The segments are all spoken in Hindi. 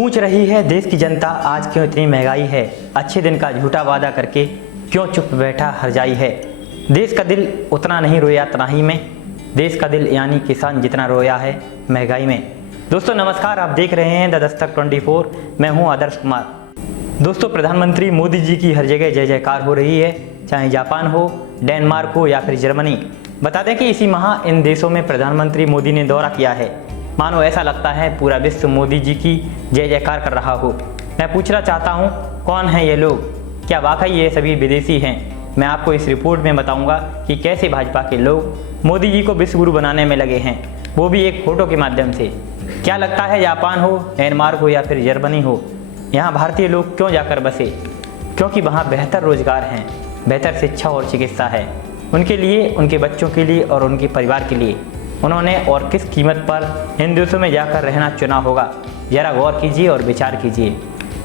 पूछ रही है देश की जनता आज क्यों इतनी महंगाई है, अच्छे दिन का झूठा वादा करके क्यों चुप बैठा हरजाई है। देश का दिल उतना नहीं रोया तनाही में, देश का दिल यानी किसान जितना रोया है महंगाई में। दोस्तों नमस्कार, आप देख रहे हैं द दस्तक 24। मैं हूं आदर्श कुमार। दोस्तों प्रधानमंत्री मोदी जी की हर जगह जय जयकार हो रही है, चाहे जापान हो, डेनमार्क हो या फिर जर्मनी। बता दें कि इसी माह इन देशों में प्रधानमंत्री मोदी ने दौरा किया है। मानो ऐसा लगता है पूरा विश्व मोदी जी की जय जयकार कर रहा हो। मैं पूछना चाहता हूँ, कौन हैं ये लोग? क्या वाकई ये सभी विदेशी हैं? मैं आपको इस रिपोर्ट में बताऊंगा कि कैसे भाजपा के लोग मोदी जी को विश्व गुरु बनाने में लगे हैं, वो भी एक फोटो के माध्यम से। क्या लगता है जापान हो, डेनमार्क हो या फिर जर्मनी हो, यहाँ भारतीय लोग क्यों जाकर बसे? क्योंकि वहाँ बेहतर रोजगार हैं, बेहतर शिक्षा और चिकित्सा है उनके लिए, उनके बच्चों के लिए और उनके परिवार के लिए। उन्होंने और किस कीमत पर इन देशों में जाकर रहना चुना होगा, जरा गौर कीजिए और विचार कीजिए।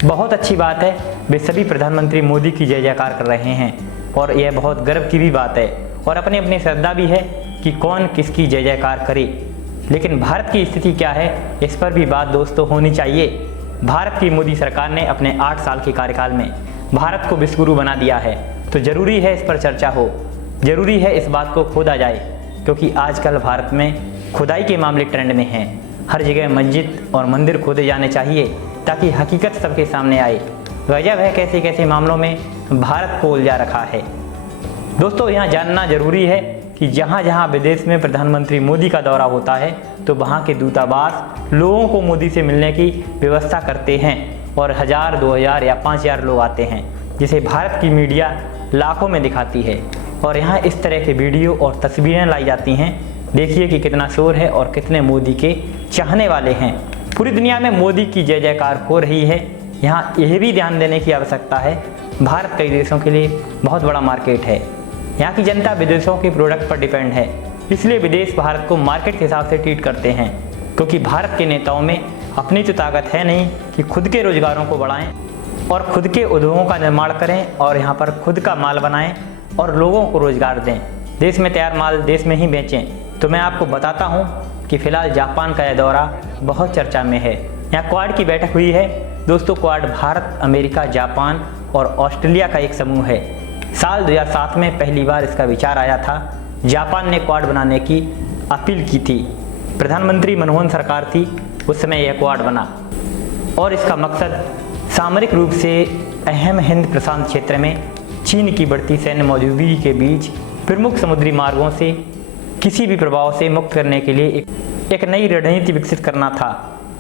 बहुत अच्छी बात है, वे सभी प्रधानमंत्री मोदी की जय जयकार कर रहे हैं और यह बहुत गर्व की भी बात है और अपनी अपनी श्रद्धा भी है कि कौन किसकी जय जयकार करे। लेकिन भारत की स्थिति क्या है, इस पर भी बात दोस्तों होनी चाहिए। भारत की मोदी सरकार ने अपने 8 साल के कार्यकाल में भारत को विश्व गुरु बना दिया है, तो जरूरी है इस पर चर्चा हो, जरूरी है इस बात को खोदा जाए, क्योंकि आजकल भारत में खुदाई के मामले ट्रेंड में हैं। हर जगह मस्जिद और मंदिर खोदे जाने चाहिए ताकि हकीकत सबके सामने आए। गजब है कैसे कैसे मामलों में भारत को उलझा रखा है। दोस्तों यहाँ जानना जरूरी है कि जहाँ जहाँ विदेश में प्रधानमंत्री मोदी का दौरा होता है तो वहाँ के दूतावास लोगों को मोदी से मिलने की व्यवस्था करते हैं और 1000, 2000 या 5000 लोग आते हैं, जिसे भारत की मीडिया लाखों में दिखाती है। और यहाँ इस तरह के वीडियो और तस्वीरें लाई जाती हैं। देखिए कि कितना शोर है और कितने मोदी के चाहने वाले हैं। पूरी दुनिया में मोदी की जय जयकार हो रही है। यहाँ यह भी ध्यान देने की आवश्यकता है, भारत कई देशों के लिए बहुत बड़ा मार्केट है। यहाँ की जनता विदेशों के प्रोडक्ट पर डिपेंड है, इसलिए विदेश भारत को मार्केट के हिसाब से ट्रीट करते हैं। क्योंकि भारत के नेताओं में अपनी तो ताकत है नहीं कि खुद के रोजगारों को बढ़ाएं और खुद के उद्योगों का निर्माण करें और यहाँ पर खुद का माल बनाएं और लोगों को रोजगार दें, देश में तैयार माल देश में ही बेचें। तो मैं आपको बताता हूं कि फिलहाल जापान का यह दौरा बहुत चर्चा में है। यहाँ क्वाड की बैठक हुई है। दोस्तों क्वाड भारत, अमेरिका, जापान और ऑस्ट्रेलिया का एक समूह है। साल 2007 में पहली बार इसका विचार आया था। जापान ने क्वाड बनाने की अपील की थी। प्रधानमंत्री मनमोहन सरकार थी उस समय यह क्वाड बना और इसका मकसद सामरिक रूप से अहम हिंद प्रशांत क्षेत्र में चीन की बढ़ती सैन्य मौजूदगी के बीच प्रमुख समुद्री मार्गों से किसी भी प्रभाव से मुक्त करने के लिए एक नई रणनीति विकसित करना था।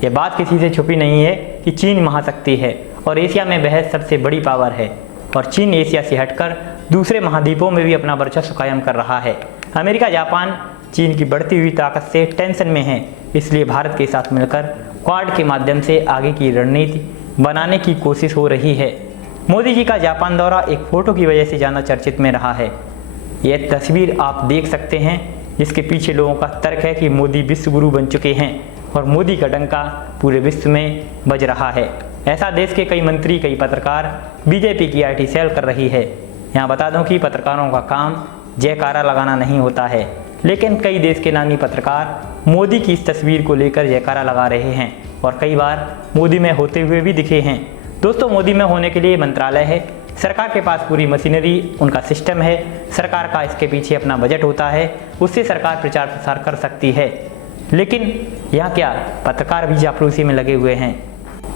यह बात किसी से छुपी नहीं है कि चीन महाशक्ति है और एशिया में वह सबसे बड़ी पावर है और चीन एशिया से हटकर दूसरे महाद्वीपों में भी अपना वर्चस्व कायम कर रहा है। अमेरिका, जापान चीन की बढ़ती हुई ताकत से टेंशन में है, इसलिए भारत के साथ मिलकर क्वाड के माध्यम से आगे की रणनीति बनाने की कोशिश हो रही है। मोदी जी का जापान दौरा एक फोटो की वजह से ज़्यादा चर्चित में रहा है। यह तस्वीर आप देख सकते हैं, जिसके पीछे लोगों का तर्क है कि मोदी विश्व गुरु बन चुके हैं और मोदी का डंका पूरे विश्व में बज रहा है। ऐसा देश के कई मंत्री, कई पत्रकार बीजेपी की IT सेल कर रही है। यहाँ बता दूं कि पत्रकारों का काम जयकारा लगाना नहीं होता है, लेकिन कई देश के नामी पत्रकार मोदी की इस तस्वीर को लेकर जयकारा लगा रहे हैं और कई बार मोदी में होते हुए भी दिखे हैं। दोस्तों मोदी में होने के लिए मंत्रालय है, सरकार के पास पूरी मशीनरी, उनका सिस्टम है, सरकार का इसके पीछे अपना बजट होता है, उससे सरकार प्रचार प्रसार कर सकती है। लेकिन यहाँ क्या पत्रकार भी चापलूसी में लगे हुए हैं,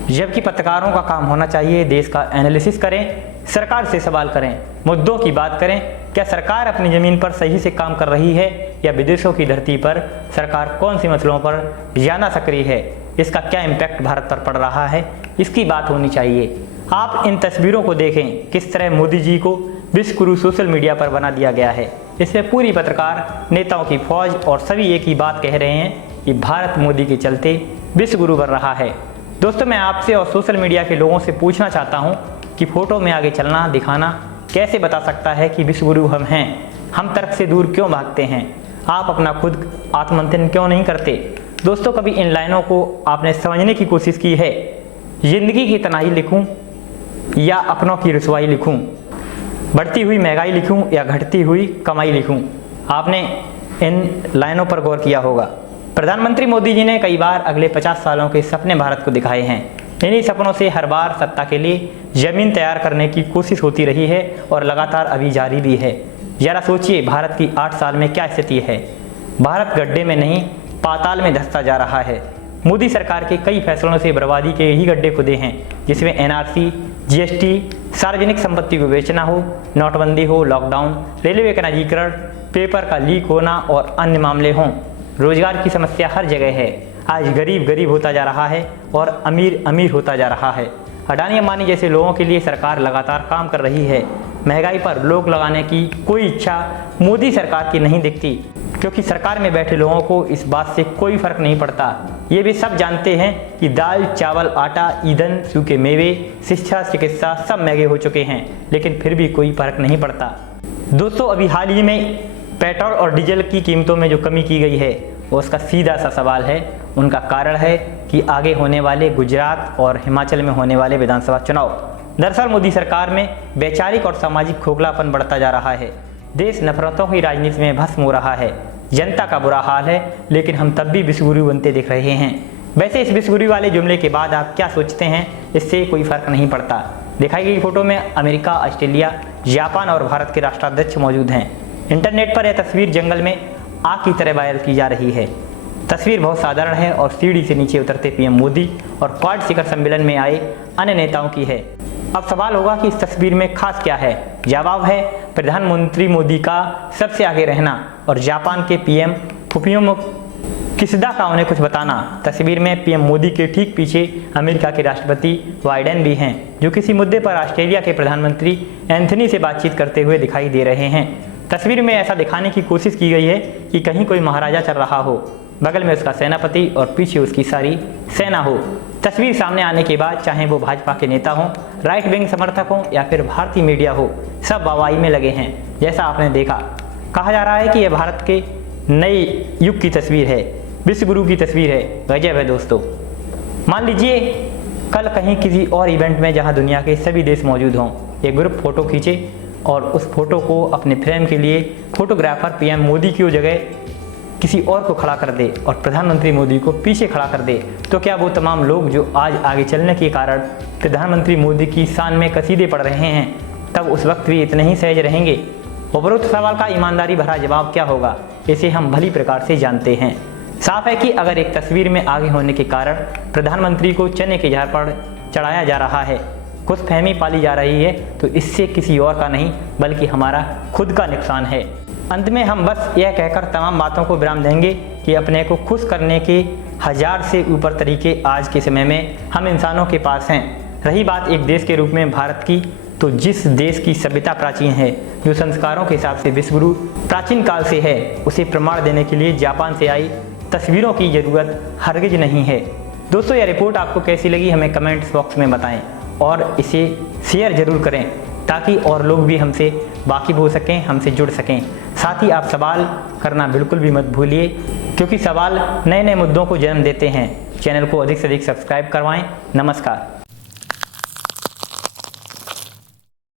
जबकि पत्रकारों का काम होना चाहिए देश का एनालिसिस करें, सरकार से सवाल करें, मुद्दों की बात करें। क्या सरकार अपनी ज़मीन पर सही से काम कर रही है या विदेशों की धरती पर सरकार कौन सी मसलों पर ज़्यादा सक्रिय है, इसका क्या इम्पैक्ट भारत पर पड़ रहा है, इसकी बात होनी चाहिए। आप इन तस्वीरों को देखें, किस तरह मोदी जी को विश्व गुरु सोशल मीडिया पर बना दिया गया है। इसमें पूरी पत्रकार, नेताओं की फौज और सभी एक ही बात कह रहे हैं कि भारत मोदी के चलते विश्व गुरु बन रहा है। दोस्तों मैं आपसे और सोशल मीडिया के लोगों से पूछना चाहता हूँ कि फोटो में आगे चलना दिखाना कैसे बता सकता है कि विश्व गुरु हम हैं? हम तर्क से दूर क्यों भागते हैं? आप अपना खुद आत्ममंथन क्यों नहीं करते? दोस्तों कभी इन लाइनों को आपने समझने की कोशिश की है? जिंदगी की तनाही लिखूं या अपनों की रुसवाई लिखूं? बढ़ती हुई महंगाई लिखूं या घटती हुई कमाई लिखूं? आपने इन लाइनों पर गौर किया होगा। प्रधानमंत्री मोदी जी ने कई बार अगले 50 सालों के सपने भारत को दिखाए हैं। इन्हीं सपनों से हर बार सत्ता के लिए जमीन तैयार करने की कोशिश होती रही है और लगातार अभी जारी भी है। जरा सोचिए भारत की 8 साल में क्या स्थिति है। भारत गड्ढे में नहीं पाताल में धंसता जा रहा है। मोदी सरकार के कई फैसलों से बर्बादी के ही गड्ढे खुदे हैं, जिसमें एनआरसी, जीएसटी, सार्वजनिक संपत्ति को बेचना हो, नोटबंदी हो, लॉकडाउन, रेलवे का निजीकरण, पेपर का लीक होना और अन्य मामले हों। रोजगार की समस्या हर जगह है। आज गरीब गरीब होता जा रहा है और अमीर अमीर होता जा रहा है। अडानी अंबानी जैसे लोगों के लिए सरकार लगातार काम कर रही है। महंगाई पर रोक लगाने की कोई इच्छा मोदी सरकार की नहीं दिखती, क्योंकि सरकार में बैठे लोगों को इस बात से कोई फर्क नहीं पड़ता। ये भी सब जानते हैं कि दाल, चावल, आटा, ईंधन, सूखे मेवे, शिक्षा, चिकित्सा सब महंगे हो चुके हैं, लेकिन फिर भी कोई फर्क नहीं पड़ता। दोस्तों, अभी हाल ही में पेट्रोल और डीजल की कीमतों में जो कमी की गई है, उसका सीधा सा सवाल है। उनका कारण है कि आगे होने वाले गुजरात और हिमाचल में होने वाले विधानसभा चुनाव। दरअसल मोदी सरकार में वैचारिक और सामाजिक खोखलापन बढ़ता जा रहा है। देश नफरतों की राजनीति में भस्म हो रहा है। जनता का बुरा हाल है, लेकिन हम तब भी विश्वगुरु बनते दिख रहे हैं। वैसे इस विश्वगुरु वाले जुमले के बाद आप क्या सोचते हैं? इससे कोई फर्क नहीं पड़ता। दिखाई गई फोटो में अमेरिका, ऑस्ट्रेलिया, जापान और भारत के राष्ट्राध्यक्ष मौजूद हैं। इंटरनेट पर यह तस्वीर जंगल में आग की तरह वायरल की जा रही है। तस्वीर बहुत साधारण है और सीढ़ी से नीचे उतरते पीएम मोदी और क्वाड शिखर सम्मेलन में आए अन्य नेताओं की है। अब सवाल होगा कि इस तस्वीर में खास क्या है? जवाब है प्रधानमंत्री मोदी का सबसे आगे रहना और जापान के पीएम फुमियो किशिदा का उन्हें कुछ बताना। तस्वीर में पीएम मोदी के ठीक पीछे अमेरिका के राष्ट्रपति बाइडेन भी हैं, जो किसी मुद्दे पर ऑस्ट्रेलिया के प्रधानमंत्री एंथनी से बातचीत करते हुए दिखाई दे रहे हैं। तस्वीर में ऐसा दिखाने की कोशिश की गई है कि कहीं कोई महाराजा चल रहा हो, बगल में उसका सेनापति और पीछे उसकी सारी सेना हो। तस्वीर सामने आने के बाद चाहे वो भाजपा के नेता हों, राइट विंग समर्थक हों या फिर भारतीय मीडिया हो, सब वाहवाही में लगे हैं। जैसा आपने देखा, कहा जा रहा है कि यह भारत के नए युग की तस्वीर है, विश्वगुरु की तस्वीर है। गजब है दोस्तों। मान लीजिए कल कहीं किसी और इवेंट में जहां दुनिया के सभी देश मौजूद हों, एक ग्रुप फोटो खींचे और उस फोटो को अपने फ्रेम के लिए फोटोग्राफर पीएम मोदी की जगह किसी और को खड़ा कर दे और प्रधानमंत्री मोदी को पीछे खड़ा कर दे, तो क्या वो तमाम लोग जो आज आगे चलने के कारण प्रधानमंत्री मोदी की शान में कसीदे पड़ रहे हैं, तब उस वक्त भी इतने ही सहज रहेंगे? उपरोक्त सवाल का ईमानदारी भरा जवाब क्या होगा, इसे हम भली प्रकार से जानते हैं। साफ है कि अगर एक तस्वीर में आगे होने के कारण प्रधानमंत्री को चने के झाड़ पर चढ़ाया जा रहा है, खुशफहमी पाली जा रही है, तो इससे किसी और का नहीं बल्कि हमारा खुद का नुकसान है। अंत में हम बस यह कहकर तमाम बातों को विराम देंगे कि अपने को खुश करने के 1000 से ऊपर तरीके आज के समय में हम इंसानों के पास हैं। रही बात एक देश के रूप में भारत की, तो जिस देश की सभ्यता प्राचीन है, जो संस्कारों के हिसाब से विश्वगुरु प्राचीन काल से है, उसे प्रमाण देने के लिए जापान से आई तस्वीरों की ज़रूरत हरगिज नहीं है। दोस्तों, यह रिपोर्ट आपको कैसी लगी हमें कमेंट्स बॉक्स में बताएं और इसे शेयर ज़रूर करें, ताकि और लोग भी हमसे वाकिफ हो सकें, हमसे जुड़ सकें। साथ ही आप सवाल करना बिल्कुल भी मत भूलिए, क्योंकि सवाल नए नए मुद्दों को जन्म देते हैं। चैनल को अधिक से अधिक सब्सक्राइब करवाएं। नमस्कार।